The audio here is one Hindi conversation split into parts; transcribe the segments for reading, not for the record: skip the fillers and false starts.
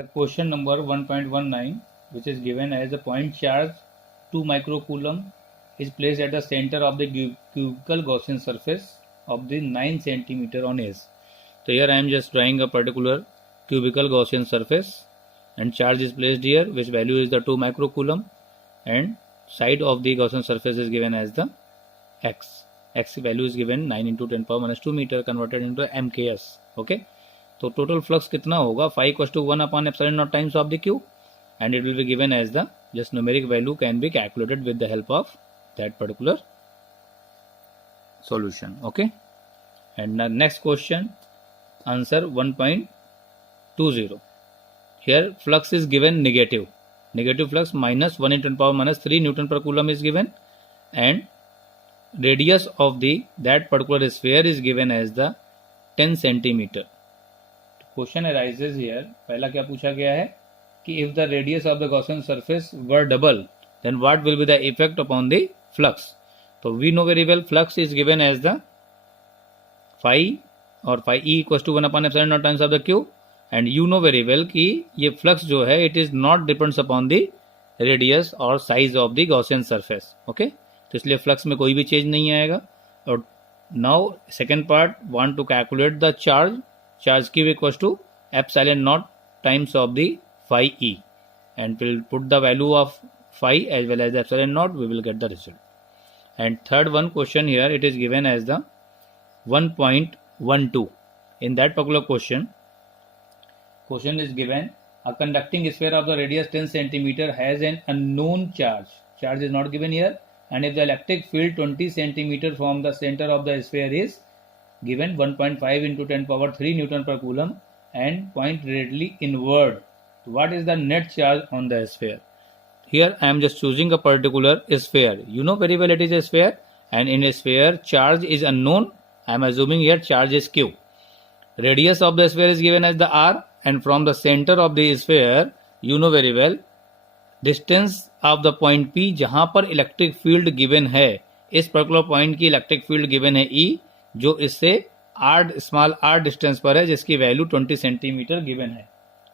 The question number 1.19, which is given as a point charge 2 microcoulomb is placed at the center of the cubical Gaussian surface of the 9 centimeter on edge. So here I am just drawing a particular cubical Gaussian surface and charge is placed here, which value is the 2 microcoulomb, and side of the Gaussian surface is given as the x. X value is given 9 into 10 power minus 2 meter converted into MKS. Okay. तो टोटल फ्लक्स कितना होगा, phi equals to 1 upon epsilon naught times of the Q, and it will be given as the just numeric value can be calculated with the help of that particular solution. Okay, and next question answer 1.20. Here flux is given negative flux minus 1 into 10 power minus 3 Newton per coulomb is given, and radius of the that particular sphere is given as the 10 centimeter. Question arises here, पहला क्या पूछा गया है कि if the radius of the Gaussian surface were double then what will be the effect upon the flux. तो we know very well flux is given as the phi और phi E equals to 1 upon epsilon naught times of the Q, and you know very well कि ये फ्लक्स जो है it is not depends upon the radius और size of the Gaussian surface. Okay, तो इसलिए फ्लक्स में कोई भी चेंज नहीं आएगा. और now second part, want to calculate the charge q equals to epsilon naught times of the phi e, and we'll put the value of phi as well as the epsilon naught, we will get the result. And third one question here, it is given as the 1.12. in that particular question is given a conducting sphere of the radius 10 centimeter has an unknown charge is not given here, and if the electric field 20 centimeter from the center of the sphere is given 1.5 into 10 power 3 Newton per coulomb and point radially inward, what is the net charge on the sphere? Here I am just choosing a particular sphere. You know very well it is a sphere, and in a sphere charge is unknown. I am assuming here charge is q. Radius of the sphere is given as the r, and from the center of the sphere you know very well distance of the point p जहां पर इलेक्ट्रिक फील्ड गिवन है, इस पर्टिकुलर पॉइंट की इलेक्ट्रिक फील्ड गिवन है E, जो इससे स्मॉल r डिस्टेंस पर है, जिसकी वैल्यू 20 सेंटीमीटर गिवन है.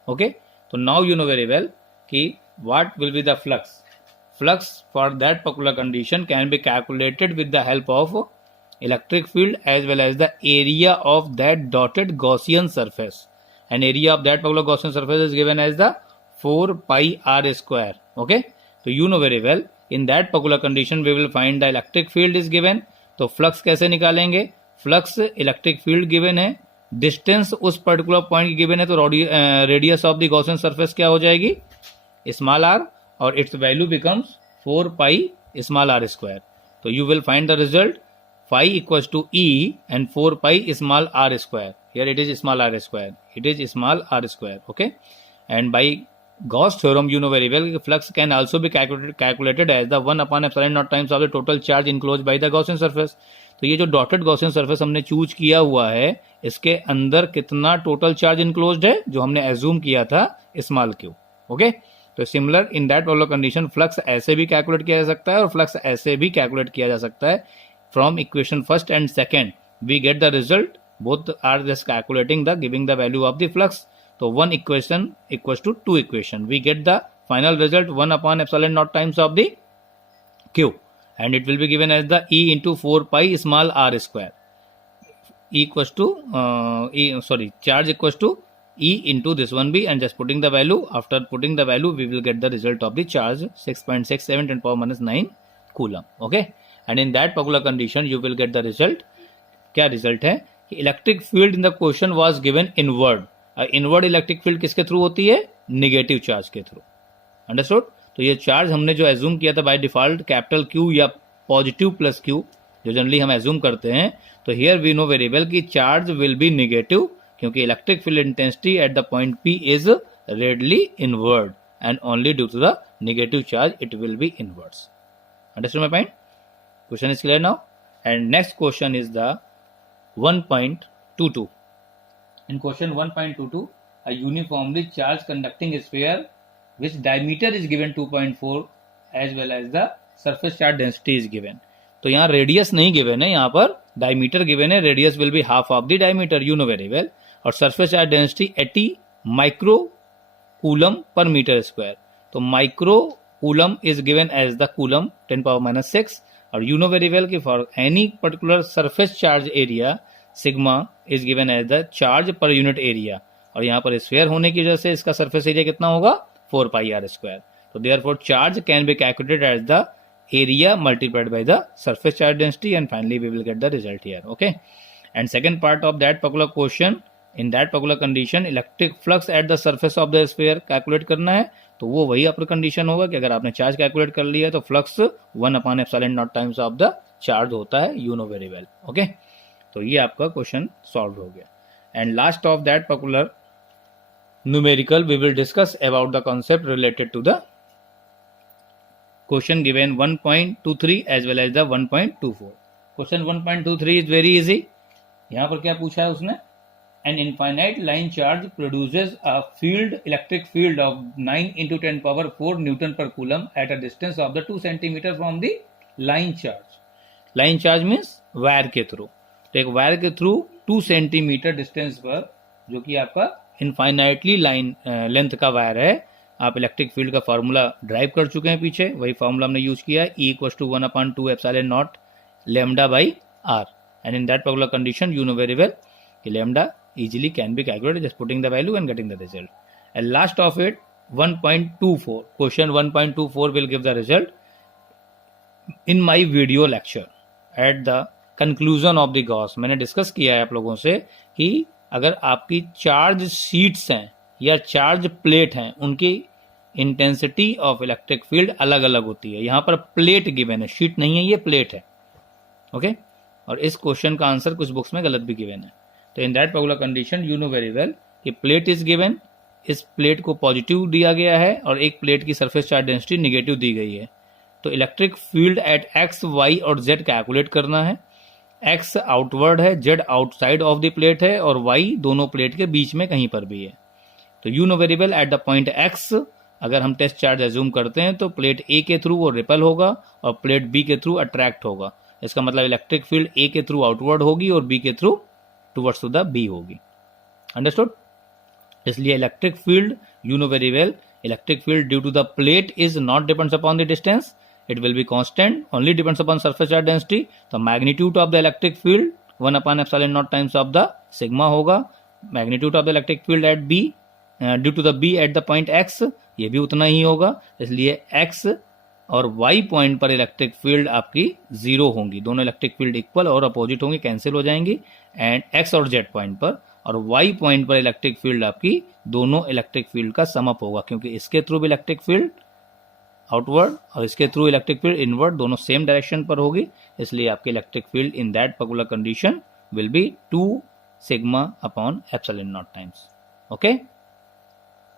ओके, तो now you know very well कि what will be the flux for that particular condition can be calculated with the help of electric field as well as the area of that dotted Gaussian surface, and area of that particular Gaussian surface is given as the 4 pi r square. Okay, तो you know very well in that particular condition we will find the electric field is given. तो फ्लक्स कैसे निकालेंगे, फ्लक्स इलेक्ट्रिक फील्ड गिवन है, डिस्टेंस उस पर्टिकुलर पॉइंट की गिवन है, तो radius of the Gaussian surface क्या हो जाएगी, स्मॉल r, और its value becomes 4 pi small r square. तो you will find the result phi equals to e and 4 pi small r square. Here it is small r square, it is small r square. Okay, and by Gauss theorem you know very well flux can also be calculated as the 1 upon epsilon naught times of the total charge enclosed by the Gaussian surface. तो ये जो डॉटेड गॉसियन सरफेस हमने चूज किया हुआ है, इसके अंदर कितना टोटल चार्ज इनक्लोज्ड है, जो हमने एज्यूम किया था स्मॉल क्यू. ओके, तो similar in that particular condition flux ऐसे भी कैलकुलेट किया जा सकता है और फ्लक्स ऐसे भी कैलकुलेट किया जा सकता है. From equation first and second we get the result, both are just calculating the giving the value of the flux. तो 1 equation equals to 2 equation. We get the final result 1 upon epsilon naught times of the Q, and it will be given as the E into 4 pi small r square. E equals to charge equals to E into this one B, and just putting the value. After putting the value, we will get the result of the charge 6.67 10 power minus 9 coulomb. Okay, and in that particular condition, you will get the result. क्या result है? Electric field in the question was given inward. Inward electric field किसके थ्रू होती है, निगेटिव चार्ज के थ्रू. अंडरस्टूड. तो ये चार्ज हमने जो एज्यूम किया था बाय डिफॉल्ट कैपिटल क्यू या पॉजिटिव प्लस क्यू, जो जनरली हम एज्यूम करते हैं. तो here we know very well कि चार्ज विल बी निगेटिव, क्योंकि electric field intensity at the point P is radially inward, and only due to the negative charge it will B inwards. Understood my point? Question is clear now. And next question is the 1.22. In question 1.22, a uniformly charged conducting sphere which diameter is given 2.4 as well as the surface charge density is given. तो यहाँ रेडियस नहीं गिवन है, यहाँ पर डायमीटर गिवन है. Radius will be half of the diameter, you know very well. और surface charge density 80 micro coulomb per metre square. तो micro coulomb is given as the coulomb 10⁻⁶. और यू नो वेरी वेल कि for any particular surface charge area sigma is given as the charge per unit area. और यहाँ पर स्फीयर होने की वजह से इसका सरफेस एरिया कितना होगा 4πr². तो therefore charge can be calculated as the area multiplied by the surface charge density, and finally we will get the result here. Okay, and second part of that particular question, in that particular condition electric flux at the surface of the sphere calculate करना है. तो वो वही आपका कंडीशन होगा कि अगर आपने चार्ज कैलकुलेट कर लिया है तो flux 1/ε0 times of the charge होता है. You know very well. Okay, तो ये आपका क्वेश्चन सॉल्व हो गया. And last of that particular numerical we will discuss about the concept related to the question given 1.23 as well as the 1.24. Question 1.23 is very easy. यहाँ पर क्या पूछा है उसने? An infinite line charge produces a field electric field of 9 into 10 power 4 Newton per coulomb at a distance of the 2 centimeter from the line charge. Line charge means wire के थ्रू. तो एक वायर के थ्रू 2 सेंटीमीटर डिस्टेंस पर, जो कि आपका इनफाइनाइटली लाइन लेंथ का वायर है, आप इलेक्ट्रिक फील्ड का फार्मूला ड्राइव कर चुके हैं पीछे. वही फार्मूला हमने यूज किया है, E = 1/2ε0 λ/r. And in that particular condition you know very well कि lambda easily can be calculated just putting the value and getting the result. And last of it 1.24. Question 1.24 will give the result. In my video lecture at the conclusion of the Gauss मैंने डिस्कस किया है आप लोगों से कि अगर आपकी चार्ज शीट्स हैं या चार्ज प्लेट हैं, उनकी इंटेंसिटी ऑफ इलेक्ट्रिक फील्ड अलग अलग होती है. यहाँ पर प्लेट गिवन है, शीट नहीं है, ये प्लेट है. ओके, और इस क्वेश्चन का आंसर कुछ बुक्स में गलत भी गिवन है. तो in that particular condition you know very well कि प्लेट इज गिवन, इस प्लेट को पॉजिटिव दिया गया है और एक प्लेट की सरफेस चार्ज डेंसिटी निगेटिव दी गई है. तो electric field at X, Y और जेड कैलकुलेट करना है. एक्स आउटवर्ड है, Z outside of the plate है और वाई दोनों प्लेट के बीच में कहीं पर भी है. तो you know very well at the point x अगर हम टेस्ट चार्ज एज्यूम करते हैं तो प्लेट ए के थ्रू वो रिपेल होगा और प्लेट बी के थ्रू अट्रैक्ट होगा. इसका मतलब इलेक्ट्रिक फील्ड ए के थ्रू आउटवर्ड होगी और बी के through towards to the B होगी. अंडरस्टूड? इसलिए electric field you know very well, electric field due to the plate is not depends upon the distance, it will be constant, only depends upon surface charge density. तो magnitude of the electric field 1/ε0 times of the sigma होगा. Magnitude of the electric field at B due to the B at the point X, ये भी उतना ही होगा. इसलिए एक्स और वाई पॉइंट पर इलेक्ट्रिक फील्ड आपकी 0 होंगी. दोनों इलेक्ट्रिक फील्ड इक्वल और अपोजिट होंगी, कैंसिल हो जाएंगी. एंड एक्स और जेड पॉइंट पर और वाई पॉइंट पर इलेक्ट्रिक फील्ड आपकी दोनों इलेक्ट्रिक फील्ड का सम अप होगा, क्योंकि इसके थ्रू भी इलेक्ट्रिक फील्ड आउटवर्ड और इसके थ्रू इलेक्ट्रिक फील्ड इनवर्ड, दोनों सेम डायरेक्शन पर होगी. इसलिए आपकी electric field in that particular condition will be 2 sigma upon ε0 times. Okay.